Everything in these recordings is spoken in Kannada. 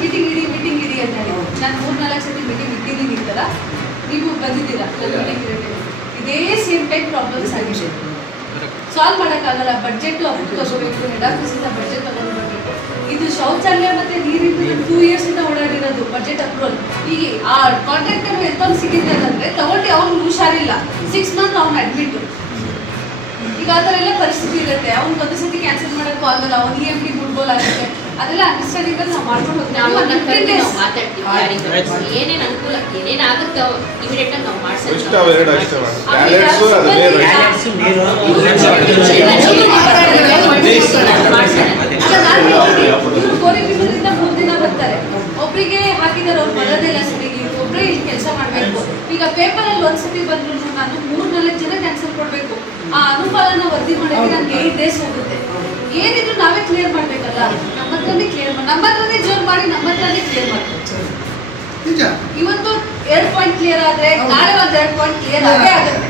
ಮೀಟಿಂಗ್ ಇಡಿ ಅಂತ ಹೇಳಿ ನಾನು 3-4 ಸತಿ ಮೀಟಿಂಗ್ ಇಟ್ಟಿದ್ದೀನಿ ಈ ಥರ. ನೀವು ಬಂದಿದ್ದೀರಾ ಇದೇ ಸೇಮ್ ಟೈಪ್ ಪ್ರಾಬ್ಲಮ್ಸ್ ಆಗಿದೆ. ಸಾಲ್ವ್ ಮಾಡೋಕ್ಕಾಗಲ್ಲ. ಬಡ್ಜೆಟ್ ಅಪ್ರೂವ್ ತಗೋಬೇಕು, ಹೆಡ್ ಆಫೀಸಿಂದ ಬಡ್ಜೆಟ್ ತಗೊಂಡು ಬರಬೇಕು. ಇದು ಶೌಚಾಲಯ ಮತ್ತೆ ನೀರಿಂದು 2 years ಇಂದ ಓಡಾಡಿರೋದು ಬಡ್ಜೆಟ್ ಅಪ್ರೂವಲ್. ಈಗ ಆ ಕಾಂಟ್ರಾಕ್ಟರ್ ಎಂತ ಸಿಕ್ಕಿದೆ ಅಂತಂದ್ರೆ ತಗೊಂಡು ಅವ್ನು ಹುಷಾರಿಲ್ಲ, 6 months ಅವ್ನು ಅಡ್ಮಿಟ್. ಈಗ ಆ ಥರ ಎಲ್ಲ ಪರಿಸ್ಥಿತಿ ಇರುತ್ತೆ. ಅವ್ನು ಒಂದು ಸತಿ ಕ್ಯಾನ್ಸಲ್ ಮಾಡೋಕ್ಕೂ ಆಗಲ್ಲ, ಅವ್ನು EMT ಗುಡ್ಬೋಲ್ ಆಗುತ್ತೆ. ಅದೆಲ್ಲ ಅಂಡರ್ಸ್ಟ್ಯಾಂಡಿಂಗ್ ನಾವು ಮಾಡ್ಕೊಂಡು ಮಾತಾಡ್ತೀವಿ. ಏನೇನು ಅನುಕೂಲ ಏನೇನಾಗುತ್ತೋ ಇಮಿಡಿಯೇಟ್ ಆಗಿ ನಾವು ಮಾಡ್ಸೋದು. ಕೋರಿಬಿಂದ 3 ದಿನ ಬರ್ತಾರೆ. ಒಬ್ಬರಿಗೆ ಹಾಕಿದಾರೆ, ಅವ್ರು ಬರೋದಿಲ್ಲ ಸರಿಗೆ, ಒಬ್ಬರೇ ಇಲ್ಲಿ ಕೆಲಸ ಮಾಡಬೇಕು. ಈಗ ಪೇಪರಲ್ಲಿ ಒಂದ್ಸತಿ ಬಂದ್ರು ನಾನು 3-4 ಜನ ಕ್ಯಾನ್ಸಲ್ ಕೊಡಬೇಕು. ಆ ಅನುಪಾಲನ ವರದಿ ಮಾಡೋಕ್ಕೆ ನನಗೆ 8 days ಹೋಗುತ್ತೆ. ಏನಿದ್ರು ನಾವೇ ಕ್ಲಿಯರ್ ಮಾಡಬೇಕಲ್ಲ. ನಮ್ಮ ಹತ್ರನೇ ಕ್ಲಿಯರ್ ಮಾಡಿ, ನಮ್ಮ ಹತ್ರನೇ ಜೋರ್ ಮಾಡಿ, ನಮ್ಮ ಹತ್ರನೇ ಕ್ಲಿಯರ್ ಮಾಡ್ಬೇಕು. ಇವತ್ತು 2 ಪಾಯಿಂಟ್ ಕ್ಲಿಯರ್ ಆದ್ರೆ ನಾಳೆ ಒಂದು 2 ಪಾಯಿಂಟ್ ಕ್ಲಿಯರ್ ಆಗೇ ಆಗುತ್ತೆ.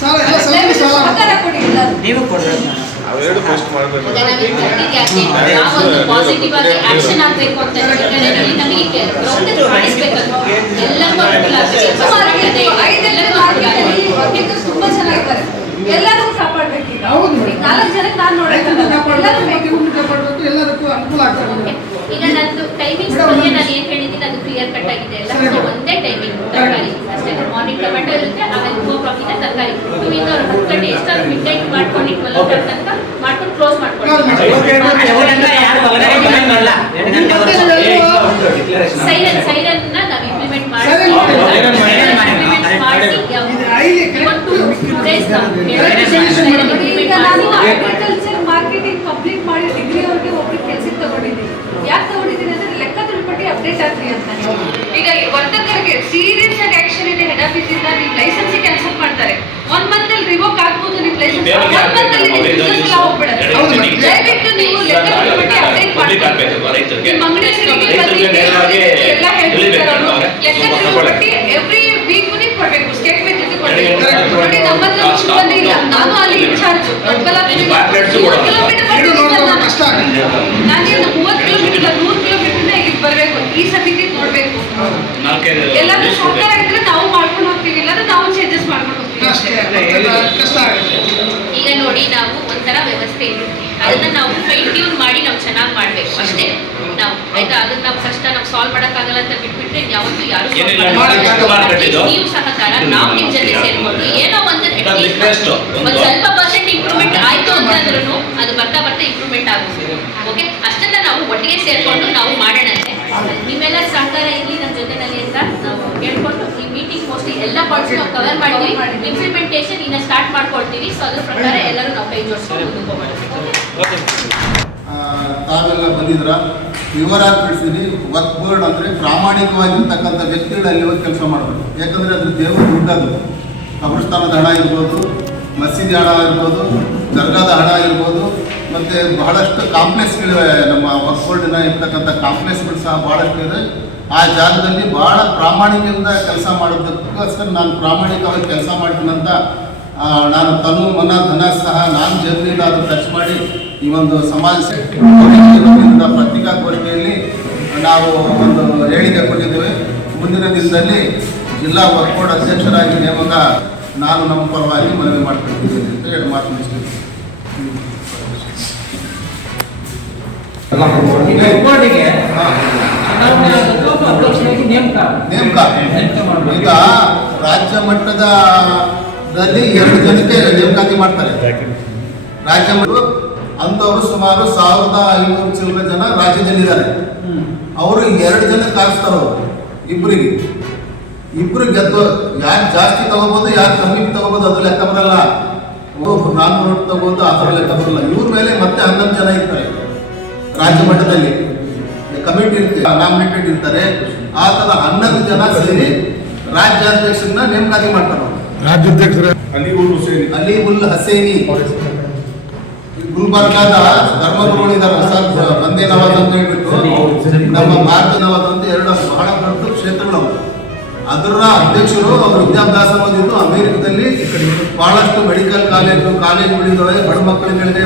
ಸಹಕಾರ ಕೊಡಿ ಎಲ್ಲರೂ. ನೀವು ಕೊಡಬೇಕು. ಅವೆರಡು ಫಸ್ಟ್ ಮಾಡಬೇಕು. ನಾವೊಂದು ಪಾಸಿಟಿವ್ ಆಗಿ ಆಕ್ಷನ್ ಆಗಬೇಕು ಅಂತ ನಮಗೆ ಗ್ರೌಂಡ್ ಮಾಡಿಸ್ಬೇಕು. ಎಲ್ಲರಿಗೂ ಅನುಕೂಲ ಆಗಬೇಕು. 5 ತುಂಬಾ ಚೆನ್ನಾಗಿದ್ದಾರೆ. ಎಲ್ಲರಿಗೂ ಕಾಪಾಡಬೇಕು. ಈಗ 4 ಜನಕ್ಕೆ ನಾನು ಎಲ್ಲರಿಗೂ ಅನುಕೂಲ ಆಗ್ತದೆ. ಈಗ ನಂದು ಟೈಮಿಂಗ್ಸ್ ಬಗ್ಗೆ ನಾನು ಏನು ಹೇಳಿದ್ದೀನಿ ಅದು ಕ್ಲಿಯರ್ ಕಟ್ ಆಗಿದೆ ಎಲ್ಲ. ಸೊ ಒಂದೇ ಟೈಮಿಂಗ್ ತರಕಾರಿ ಅಷ್ಟೇ. ಮಾರ್ನಿಂಗ್ ಟೊಮೆಟೊ ಇರುತ್ತೆ, ಆಮೇಲೆ 2 o'clock ಇಂದ ತರಕಾರಿ 2 ಇಂದ 10 ಗಂಟೆ ಎಷ್ಟಾದ್ರು ಮಿಡ್ ನೈಟ್ ಮಾಡ್ಕೊಂಡು 12 o'clock ತನಕ ಮಾಡ್ಕೊಂಡು ಕ್ಲೋಸ್ ಮಾಡ್ಕೊಂಡು ಸೈರನ್ನ ನಾವು ಇಂಪ್ಲಿಮೆಂಟ್ ಮಾಡಿ ಅಗ್ರಿಕಲ್ಚರ್ ಮಾರ್ಕೆಟಿಂಗ್ ಕಂಪ್ಲೀಟ್ ಮಾಡಿ ಡಿಗ್ರಿ ಅವ್ರಿಗೆ ಒಬ್ರಿಗೆ ಕೆಲಸಕ್ಕೆ ತಗೊಂಡಿದ್ದೀನಿ. ಯಾಕೆ ತಗೊಂಡಿದ್ದೀನಿ ಅಂದ್ರೆ ಲೆಕ್ಕ ತಿಳ್ಪಟ್ಟಿ ಅಪ್ಡೇಟ್ ಆಗ್ರಿ ಅಂತ. ಈಗ ವರ್ತಕರಿಗೆ ಸೀರಿಯಸ್ ಆಗಿ ಆಕ್ಷನ್ ಇದೆ. ಹೆಡ್ ಆಫೀಸ್ ಇಂದ ನಿಮ್ ಲೈಸೆನ್ಸ್ ಕ್ಯಾನ್ಸಲ್ ಮಾಡ್ತಾರೆ. 1 month ಅಲ್ಲಿ ರಿವೋಕ್ ಆಗ್ಬೋದು ನಿಮ್ ಲೈಸೆನ್ಸ್. 1 month ಅಲ್ಲಿ ಬಿಸ್ನೆಸ್ ಹೋಗ್ಬಿಡುತ್ತೆ. ದಯವಿಟ್ಟು ನೀವು ಲೆಕ್ಕ ತಿಳ್ಪಟ್ಟಿ ಅಪ್ಡೇಟ್ ಮಾಡ್ಬೇಕು. ನಿಮ್ಮ ಅಂಗಡಿಗಳಿಗೆ ಎಲ್ಲ ಹೇಳ್ತಿದ್ದಾರೆ. ಲೆಕ್ಕ ತಿಳ್ಪಟ್ಟಿ ಎವ್ರಿ ವೀಕ್ ನೀವು ಕೊಡ್ಬೇಕು, ಸ್ಟೇಟ್ಮೆಂಟ್ ಜೊತೆ ಕೊಡ್ಬೇಕು. ನೋಡಿ ನಮ್ಮಲ್ಲಿ ಬಂದೇ ಇಲ್ಲ. ನಾನು ಅಲ್ಲಿ ಇನ್ಚಾರ್ಜ್. ನಾನೇನು 30 ಕಿಲೋಮೀಟರ್ 100 ಕಿಲೋಮೀಟರ್ ಈಗ ಬರಬೇಕು. ಈ ಸಮಿತಿ ನೋಡ್ಬೇಕು. ಎಲ್ಲಾದ್ರೂ ಸಹಕಾರ ಇದ್ರೆ ನಾವು ಮಾಡ್ಕೊಂಡು ಹೋಗ್ತೀವಿ, ಇಲ್ಲಾಂದ್ರೆ ನಾವು ಚೇಂಜಸ್ ಮಾಡ್ಕೊಂಡು ಹೋಗ್ತೀವಿ. ಈಗ ನೋಡಿ ನಾವು ಒಂಥರ ವ್ಯವಸ್ಥೆ ಇರುತ್ತೆ, ಅದನ್ನ ನಾವು ಫೈನ್ ಟ್ಯೂನ್ ಮಾಡಿ ನಾವು ಚೆನ್ನಾಗಿ ಮಾಡ್ಬೇಕು ಅಷ್ಟೇ. ನಾವು ಆಯ್ತಾ ಅದನ್ನ ನಾವು ಕಷ್ಟ ನಾವು ಸಾಲ್ವ್ ಮಾಡೋಕ್ಕಾಗಲ್ಲ ಅಂತ ಬಿಟ್ಬಿಟ್ರೆ ಯಾವತ್ತೂ ಯಾರು ನೀವು ಸಹಕಾರ ನಾವು ನಿಮ್ ಜೊತೆ ಸೇರ್ಕೊಂಡು ಏನೋ ಒಂದು ಸ್ವಲ್ಪ ಪರ್ಸೆಂಟ್ ಇಂಪ್ರೂವ್ಮೆಂಟ್ ಆಯ್ತು ಅಂತಂದ್ರೂ ಅದು ಬರ್ತಾ ಇಂಪ್ರೂವ್ಮೆಂಟ್ ಆಗುತ್ತೆ. ಓಕೆ, ಅಷ್ಟೆಲ್ಲ ನಾವು ಒಟ್ಟಿಗೆ ಸೇರ್ಕೊಂಡು ನಾವು ಮಾಡೋಣಂತೆ. ನಿಮ್ಮೆಲ್ಲ ಸಹಕಾರ ಇರಲಿ ನಮ್ಮ ಜೊತೆನಲ್ಲಿ ಅಂತ ನಾವು ಹೇಳ್ಕೊಂಡು ಈ ಮೀಟಿಂಗ್ ಮೋಸ್ಟ್ಲಿ ಎಲ್ಲ ಪಾಯಿಂಟ್ಸ್ ನಾವು ಕವರ್ ಮಾಡಿದ್ವಿ. ಇಂಪ್ಲಿಮೆಂಟೇಷನ್ ಇನ್ನ ಸ್ಟಾರ್ಟ್ ಮಾಡ್ಕೊಳ್ತೀವಿ. ಸೊ ಅದ್ರ ಪ್ರಕಾರ ಎಲ್ಲರೂ ನಾವು ಕೈ ಜೋಡಿಸ್ಕೊಂಡು ಮುಂದಕ್ಕೆ ಹೋಗೋಣ. ತಾವೆಲ್ಲ ಬಂದಿದ್ರ ವಿವರಾಗಿ ತಿಳಿಸಿದ್ರಿ. ವರ್ಕ್ ಬೋರ್ಡ್ ಅಂದರೆ ಪ್ರಾಮಾಣಿಕವಾಗಿರ್ತಕ್ಕಂಥ ವ್ಯಕ್ತಿಗಳು ಅಲ್ಲಿ ಹೋಗಿ ಕೆಲಸ ಮಾಡಬೇಕು. ಯಾಕಂದರೆ ಅದ್ರ ದೇವರು ದುಡ್ಡದು. ಕಬ್ರಸ್ಥಾನದ ಹಣ ಇರ್ಬೋದು, ಮಸೀದಿ ಹಣ ಇರ್ಬೋದು, ದರ್ಗಾದ ಹಣ ಇರ್ಬೋದು, ಮತ್ತು ಬಹಳಷ್ಟು ಕಾಂಪ್ಲೆಕ್ಸ್ಗಳಿವೆ. ನಮ್ಮ ವರ್ಕ್ ಬೋರ್ಡಿನ ಇರ್ತಕ್ಕಂಥ ಕಾಂಪ್ಲೆಕ್ಸ್ಗಳು ಸಹ ಭಾಳಷ್ಟು ಇದೆ. ಆ ಜಾಗದಲ್ಲಿ ಭಾಳ ಪ್ರಾಮಾಣಿಕದಿಂದ ಕೆಲಸ ಮಾಡೋದಕ್ಕೋಸ್ಕರ ನಾನು ಪ್ರಾಮಾಣಿಕವಾಗಿ ಕೆಲಸ ಮಾಡ್ತೀನಂತ ನಾನು ತನು ಮನ ಧನ ಸಹ ನಾನು ಜರ್ನಿಯಿಂದ ಅದು ಖರ್ಚು ಮಾಡಿ ಈ ಒಂದು ಸಮಾಜ ಪತ್ರಿಕಾಗೋಷ್ಠಿಯಲ್ಲಿ ನಾವು ಒಂದು ಹೇಳಿಕೆ ಕೊಟ್ಟಿದ್ದೇವೆ. ಮುಂದಿನ ದಿನದಲ್ಲಿ ಜಿಲ್ಲಾ ವರ್ಕ್ ಬೋರ್ಡ್ ಅಧ್ಯಕ್ಷರಾಗಿ ನೇಮಕ ನಾನು ನಮ್ಮ ಪರವಾಗಿ ಮನವಿ ಮಾಡ್ಕೊಳ್ತಿದ್ದೀನಿ ಅಂತ ಹೇಳಿ ಮಾತು ಮುಗಿಸ್ತೀನಿ. ನೇಮಕ ಈಗ ರಾಜ್ಯ ಮಟ್ಟದಲ್ಲಿ 2 ಜನಕ್ಕೆ ನೇಮಕಾತಿ ಮಾಡ್ತಾರೆ. ರಾಜ್ಯ ಮಟ್ಟ ಅಂಥವರು ಸುಮಾರು 1500 ಚಿಲ್ಲರೆ ಜನ ರಾಜ್ಯದಲ್ಲಿದ್ದಾರೆ. ಅವರು 2 ಜನ ಕಾಯಿಸ್ತಾರೆ. ಇಬ್ಬರು ಗೆದ್ದು ಯಾರು ಜಾಸ್ತಿ ತಗೋಬೋದು, ಯಾರು ಕಮ್ಮಿ ತಗೋಬೋದು ಅದು ಲೆಕ್ಕ ಬರಲ್ಲ. 400 ತಗೋದು ಆ ಥರ ಲೆಕ್ಕ ಬರಲ್ಲ. ಇವ್ರ ಮೇಲೆ ಮತ್ತೆ 11 ಜನ ಇರ್ತಾರೆ ರಾಜ್ಯ ಮಟ್ಟದಲ್ಲಿ. ಕಮಿಟಿ ನಾಮಿನೇಟೆಡ್ ಇರ್ತಾರೆ. ಆ ಥರ 11 ಜನ ಸೇರಿ ರಾಜ್ಯಾಧ್ಯಕ್ಷರನ್ನ ನೇಮಕಾತಿ ಮಾಡ್ತಾರೆ. ರಾಜ್ಯಾಧ್ಯಕ್ಷರ ಅಲಿ ಉಲ್ ಹಸೇನಿ ಗುಲ್ಬರ್ಗಾದ ಧರ್ಮಗುರುಗಳಿದ್ದಾರೆ. ಹೊಸ ಬಂದೇ ನವಾಜ್ ಅಂತ ಹೇಳ್ಬಿಟ್ಟು ನಮ್ಮ ಭಾರತ ನವಾಜ್ ಅಂತ 2 ಬಹಳ ದೊಡ್ಡ ಕ್ಷೇತ್ರಗಳು. ಅದರ ಅಧ್ಯಕ್ಷರು ಅವರು ವಿದ್ಯಾಭ್ಯಾಸ ಓದಿದ್ದು ಅಮೆರಿಕದಲ್ಲಿ. ಬಹಳಷ್ಟು ಮೆಡಿಕಲ್ ಕಾಲೇಜುಗಳಿದ್ದಾವೆ. ಬಡ ಮಕ್ಕಳಿಗೆ